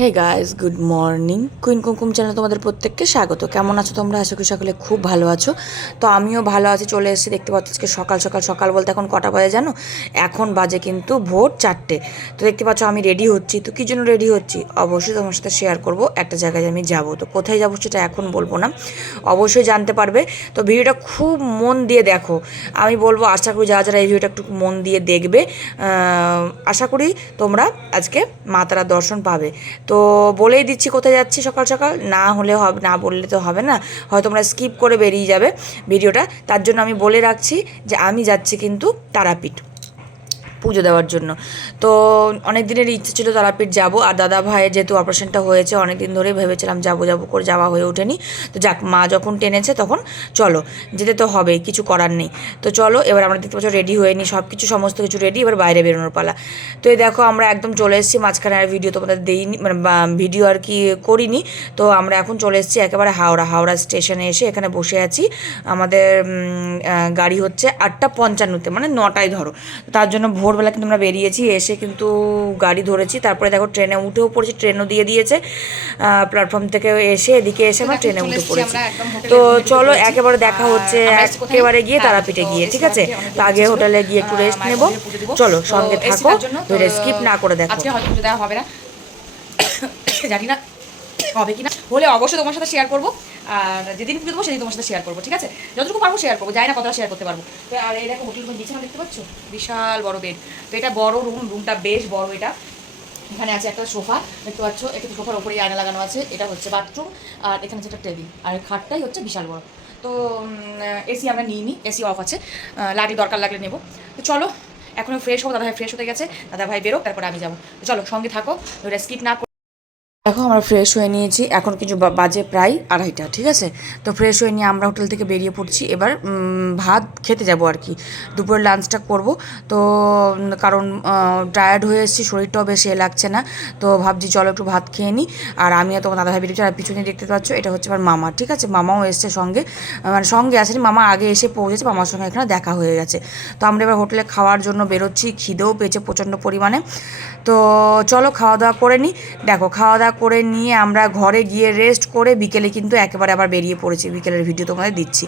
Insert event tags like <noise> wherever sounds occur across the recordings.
Hey guys good morning queen Kumkum channel তোমাদের প্রত্যেককে স্বাগত। কেমন আছো তোমরা? আশা করি সকলে খুব ভালো আছো। তো আমিও ভালো আছি, চলে এসেছি। দেখতে পাচ্ছি আজকে সকাল সকাল সকাল বলতে এখন কটা বাজে জানো? এখন বাজে কিন্তু ভোর চারটে। তো দেখতে পাচ্ছ আমি রেডি হচ্ছি। তো কী জন্য রেডি হচ্ছি? অবশ্যই তোমার সাথে শেয়ার করব। একটা জায়গায় আমি যাব। তো কোথায় যাব সেটা এখন বলব না। অবশ্যই জানতে পারবে। তো ভিডিওটা খুব মন দিয়ে দেখো। আমি বলব, আশা করি যারা যারা এই ভিডিওটা একটু মন দিয়ে দেখবে আশা করি তোমরা আজকে মা তারা দর্শন পাবে। তো বলেই দিচ্ছি কোথায় যাচ্ছি সকাল সকাল। না হলে হবে, না বললে তো হবে না। হয়তো আমরা স্কিপ করে বেরিয়ে যাবে ভিডিওটা। তার জন্য আমি বলে রাখছি যে আমি যাচ্ছি কিন্তু তারাপীঠ। পুজো দেওয়ার জন্য। তো অনেক দিনের ইচ্ছে ছিল তারাপীঠ যাব। আর দাদা ভাইয়ের যেহেতু অপারেশনটা হয়েছে অনেক দিন ধরেই ভেবেছিলাম যাব যাব করে যাওয়া হয়ে ওঠেনি। তো যাক, মা যখন টেনেছে তখন চলো, যেতে তো হবে কিছু করার নেই। তো চলো, এবার আমরা দেখতে পাচ্ছ রেডি হয়ে নিই সব কিছু সমস্ত কিছু রেডি এবার বাইরে বেরোনোর পালা। তো এই দেখো, আমরা একদম চলে এসেছি, মাঝখানে আর ভিডিও তোমাদের দেইনি মানে ভিডিও আর কি করিনি। তো আমরা এখন চলে এসেছি একেবারে হাওড়া হাওড়া স্টেশনে এসে এখানে বসে আছি। আমাদের গাড়ি হচ্ছে আটটা পঞ্চান্নতে মানে নটায় ধরো। তার জন্য ভোরবেলা কিন্তু আমরা বেরিয়েছি এসে কিন্তু গাড়ি ধরেছি। তারপরে দেখো ট্রেনে উঠেও পড়েছি ট্রেনও দিয়ে দিয়েছে। প্ল্যাটফর্ম থেকে এসে এদিকে এসে আমরা ট্রেনে উঠে পড়েছি। তো চলো একেবারে দেখা হচ্ছে একেবারে গিয়ে তারাপীঠে গিয়ে ঠিক আছে? তো আগে হোটেলে গিয়ে একটু রেস্ট নেব। চলো সঙ্গে থাকো স্কিপ না করে দেখো। আজকে হয়তো দেওয়া হবে না। <coughs> জানি না। হবে কিনা হলে অবশ্যই তোমার সাথে শেয়ার করব। আর যেদিন পুজো দেবো সেদিন তোমার সাথে শেয়ার করব, ঠিক আছে? যতটুকু পারব শেয়ার করব, যাই না কতটা শেয়ার করতে পারব। তো আর এই দেখো হোটেল বিছানা দেখতে পাচ্ছ? বিশাল বড় বেড তো এটা বড় রুম রুমটা বেশ বড় এটা। এখানে আছে একটা সোফা, দেখতে পাচ্ছ? একটা সোফার ওপরে আয়না লাগানো আছে। এটা হচ্ছে বাথরুম আর এখানে আছে একটা টেবিল আর খাটটাই হচ্ছে বিশাল বড়। তো এসি আমরা নিই এসি অফ আছে। লাগলে, দরকার লাগলে নেব। তো চলো এখনও ফ্রেশ হব দাদা ভাই ফ্রেশ হতে গেছে। দাদা ভাই বেরো তারপরে আমি যাব। চলো, সঙ্গে থাকো স্কিপ না দেখো আমরা ফ্রেশ হয়ে নিয়েছি। এখন কিছু বাজে প্রায় আড়াইটা, ঠিক আছে? তো ফ্রেশ হয়ে নিয়ে আমরা হোটেল থেকে বেরিয়ে পড়ছি। এবার ভাত খেতে যাব আর কি। দুপুরের লাঞ্চটা করব। তো কারণ টায়ার্ড হয়ে এসেছি, শরীরটাও বেশ এ লাগছে না। তো ভাবছি চলো একটু ভাত খেয়ে নিই আর আমি আর তোমার দাদা ভাই বেরিয়েছি, আর পিছনে দেখতে পাচ্ছ, এটা হচ্ছে আমার মামা, ঠিক আছে? মামাও এসছে সঙ্গে। মানে সঙ্গে আসেনি মামা আগে এসে পৌঁছেছে, মামার সঙ্গে এখানে দেখা হয়ে গেছে। তো আমরা এবার হোটেলে খাওয়ার জন্য বেরোচ্ছি, খিদেও পেয়েছে প্রচণ্ড পরিমাণে। তো চলো খাওয়া দাওয়া করে নিই দেখো, খাওয়া দাওয়া করে নিয়ে আমরা ঘরে গিয়ে রেস্ট করে বিকেলে কিন্তু একেবারে আবার বেরিয়ে পড়েছি। বিকেলের ভিডিও তোমাদের দিচ্ছি।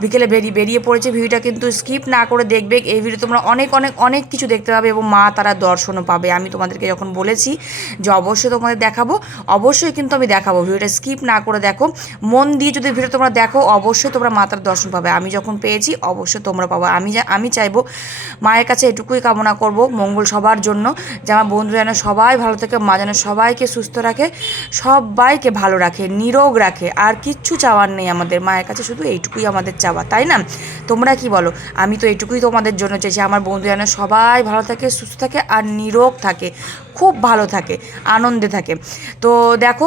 বিকেলে বেরিয়ে বেরিয়ে পড়েছে ভিডিওটা কিন্তু স্কিপ না করে দেখবে। এই ভিডিও তোমরা অনেক অনেক অনেক কিছু দেখতে পাবে এবং মা তারা দর্শনও পাবে। আমি তোমাদেরকে যখন বলেছি যে অবশ্যই তোমাদের দেখাবো, অবশ্যই কিন্তু আমি দেখাবো। ভিডিওটা স্কিপ না করে দেখো। মন দিয়ে যদি ভিডিও তোমরা দেখো, অবশ্যই তোমরা মাতার দর্শন পাবে। আমি যখন পেয়েছি, অবশ্যই তোমরা পাবো। আমি আমি চাইব মায়ের কাছে এটুকুই কামনা করব মঙ্গল সবার জন্য। যে আমার বন্ধু যেন সবাই ভালো থাকে, মা যেন সবাইকে সুস্থ রাখে, সবাইকে ভালো রাখে, নিরোগ রাখে। আর কিচ্ছু চাওয়ার নেই আমাদের মায়ের কাছে, শুধু এইটুকুই আমাদের চাওয়া, তাই না? তোমরা কি বলো? আমি তো এইটুকুই তোমাদের জন্য চাইছি, আমার বন্ধু যেন সবাই ভালো থাকে, সুস্থ থাকে, আর নিরোগ থাকে। খুব ভালো থাকে, আনন্দে থাকে। তো দেখো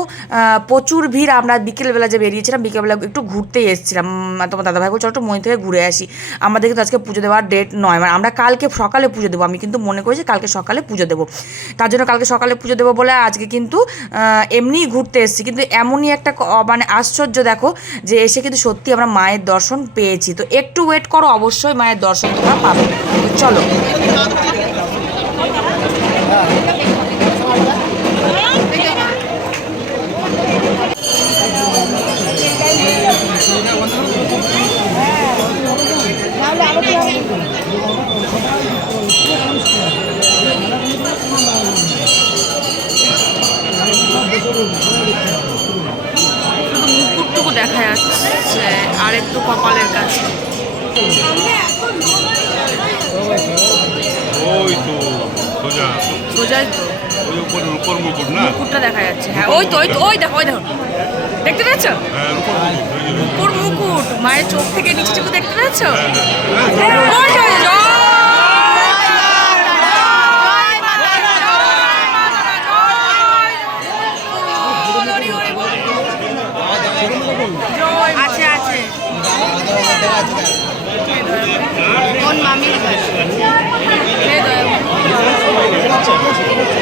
প্রচুর ভিড়। আমরা বিকেলবেলা যে বেরিয়েছিলাম, বিকেলবেলা একটু ঘুরতেই এসেছিলাম। তোমার দাদাভাই বলছো একটু মনে থেকে ঘুরে আসি। আমাদের কিন্তু আজকে পুজো দেওয়ার ডেট নয়। মানে আমরা কালকে সকালে পুজো দেবো। আমি কিন্তু মনে করি যে কালকে সকালে পুজো দেবো। তার জন্য কালকে সকালে পুজো দেবো বলে আজকে কিন্তু এমনিই ঘুরতে এসেছি। কিন্তু এমনই একটা মানে আশ্চর্য দেখো যে এসে কিন্তু সত্যি আমরা মায়ের দর্শন পেয়েছি। তো একটু ওয়েট করো, অবশ্যই মায়ের দর্শন তোমরা পাবে। চলো। মুকুটটুকু দেখা যাচ্ছে আর একটু কপালের কাছে। সোজাই তো। ওই উপর উপর মুকুট না? মুকুটটা দেখা যাচ্ছে হ্যাঁ ওই তো ওই তো ওই দেখো ওই দেখো। দেখতে পাচ্ছ হ্যাঁ মুকুট। উপর মুকুট মায়ের চোখ থেকে নিচেটুকু দেখতে পাচ্ছ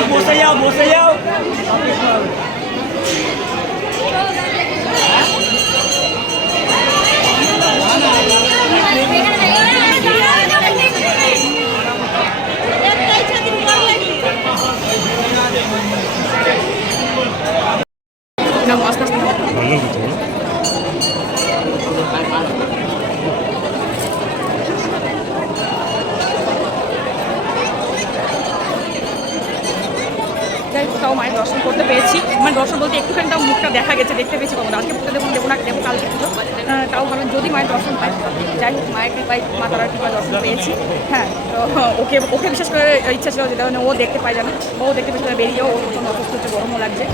সামনে লোক বসে যাও বসে যাও ভালো কিছু যাই হোক তাও মায়ের দর্শন করতে পেরেছি। মানে দর্শন বলতে একটুখানি তাও মুখটা দেখা গেছে, দেখতে পেয়েছি কখন। আজকে মুখটা দেবো দেবো না, দেবো কালকে পুজো। তাও ভালো, যদি মায়ের দর্শন পাই। যাই হোক, মায়ের কৃপায় মা তারার কৃপায় দর্শন পেয়েছি। হ্যাঁ তো ওকে ওকে বিশেষ করে ইচ্ছা ছিল যেটা ও দেখতে পায় যেন। ও দেখতে পেয়েছিল বেরিয়েও ও প্রচণ্ড অসুস্থ হচ্ছে, গরমও লাগছে।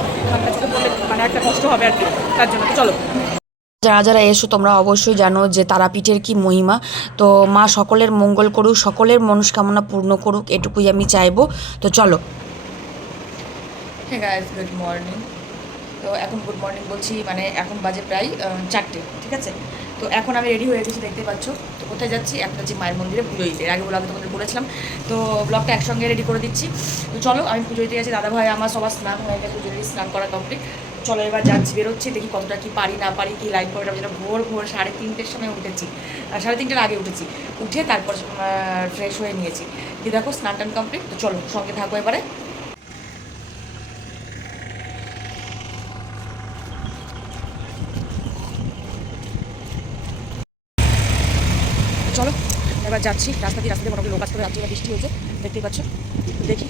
মানে একটা কষ্ট হবে আর কি, তার জন্য। চলো। যারা যারা এসো, তোমরা অবশ্যই জানো যে তারাপীঠের কি মহিমা। তো মা সকলের মঙ্গল করুক, সকলের মনস্কামনা পূর্ণ করুক, এটুকুই আমি চাইব। তো চলো। হ্যাঁ গাইজ গুড মর্নিং তো এখন গুড মর্নিং বলছি মানে এখন বাজে প্রায় চারটে, ঠিক আছে? তো এখন আমি রেডি হয়ে গেছি, দেখতে পাচ্ছ? তো কোথায় যাচ্ছি? এখন যাচ্ছি মায়ের মন্দিরে পুজো দিতে। আগে বলে আমি তোমাদের বলেছিলাম। তো ব্লগটা একসঙ্গে রেডি করে দিচ্ছি। তো চলো, আমি পুজো দিতে গেছি দাদা ভাই আমার সবার স্নান হয়ে গেছে, পুজো স্নান করা কমপ্লিট চলো এবার যাচ্ছি, বেরোচ্ছি, দেখি কতটা কি পারি, না পারি, কি লাইন করে যেটা ভোর ভোর সাড়ে তিনটের সময় উঠেছি। সাড়ে তিনটের আগে উঠেছি। উঠে তারপর ফ্রেশ হয়ে নিয়েছি। দেখো স্নান টান কমপ্লিট তো চলো, সঙ্গে থাকব এবারে চলো এবার যাচ্ছি। রাস্তা দিয়ে রাস্তা দিয়ে মোটামুটি লোক আসতে যাচ্ছি এবার বৃষ্টি হয়েছে। দেখতেই পাচ্ছ? দেখি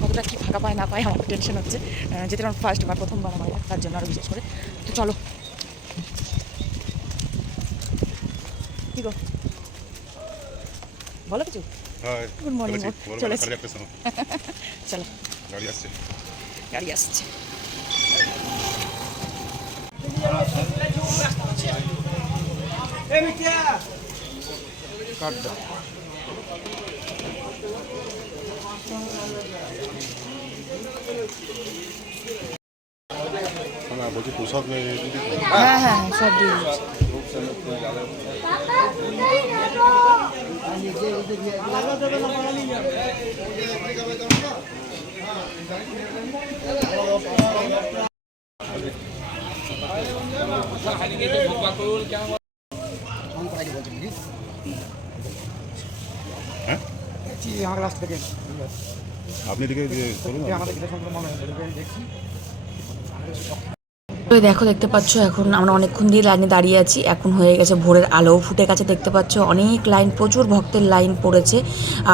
কতটা কি ফাঁকা পায় না পায় আমার টেনশন হচ্ছে। যেতে আমার ফার্স্ট বা প্রথমবার আমার তার জন্য আরও বিশেষ করে। তো চলো। কি গো? বলো কিছু? হ্যাঁ চলেছি। সাড়ে আটটার সময় চলো। গাড়ি আসছে। গাড়ি আসছে। না বলছি প্রসাদ হ্যাঁ হ্যাঁ সব দিয়ে দিচ্ছি। আমার আপনি দেখে। আমাদের দেখছি তো দেখো, দেখতে পাচ্ছ এখন আমরা অনেকক্ষণ দিয়ে লাইনে দাঁড়িয়ে আছি। এখন হয়ে গেছে ভোরের আলো ফুটে গেছে, দেখতে পাচ্ছ অনেক লাইন প্রচুর ভক্তের লাইন পড়েছে।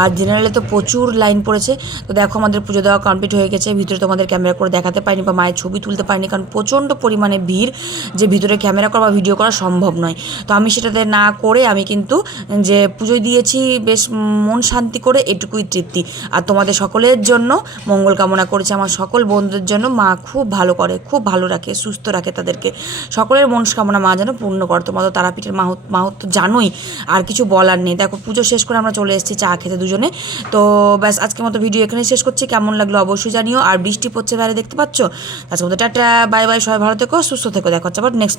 আর জেনারেলে তো প্রচুর লাইন পড়েছে। তো দেখো আমাদের পুজো দেওয়া কমপ্লিট হয়ে গেছে। ভিতরে তোমাদের ক্যামেরা করে দেখাতে পারিনি বা মায়ের ছবি তুলতে পারিনি, কারণ প্রচণ্ড পরিমাণে ভিড় যে ভিতরে ক্যামেরা করা বা ভিডিও করা সম্ভব নয়। তো আমি সেটাতে না করে আমি কিন্তু যে পুজো দিয়েছি, বেশ মন শান্তি করে এটুকুই তৃপ্তি। আর তোমাদের সকলের জন্য মঙ্গল কামনা করেছে। আমার সকল বন্ধুদের জন্য মা খুব ভালো করে, খুব ভালো রাখে, সুস্থ রাখে তাদেরকে। সকলের মনস্কামনা মা যেন পূর্ণ করে। তোমার তো তারাপীঠের মাহত মাহাত্ম জানোই আর কিছু বলার নেই। দেখো, পুজো শেষ করে আমরা চলে এসেছি চা খেতে দুজনে। তো ব্যাস, আজকের মতো ভিডিও এখানে শেষ করছি। কেমন লাগল অবশ্যই জানিও। আর বৃষ্টি পড়ছে বাইরে, দেখতে পাচ্ছ? আজকের মতো টাটা, বাই বাই, সবাই ভালো থেকো, সুস্থ থেকো। দেখো আবার নেক্সট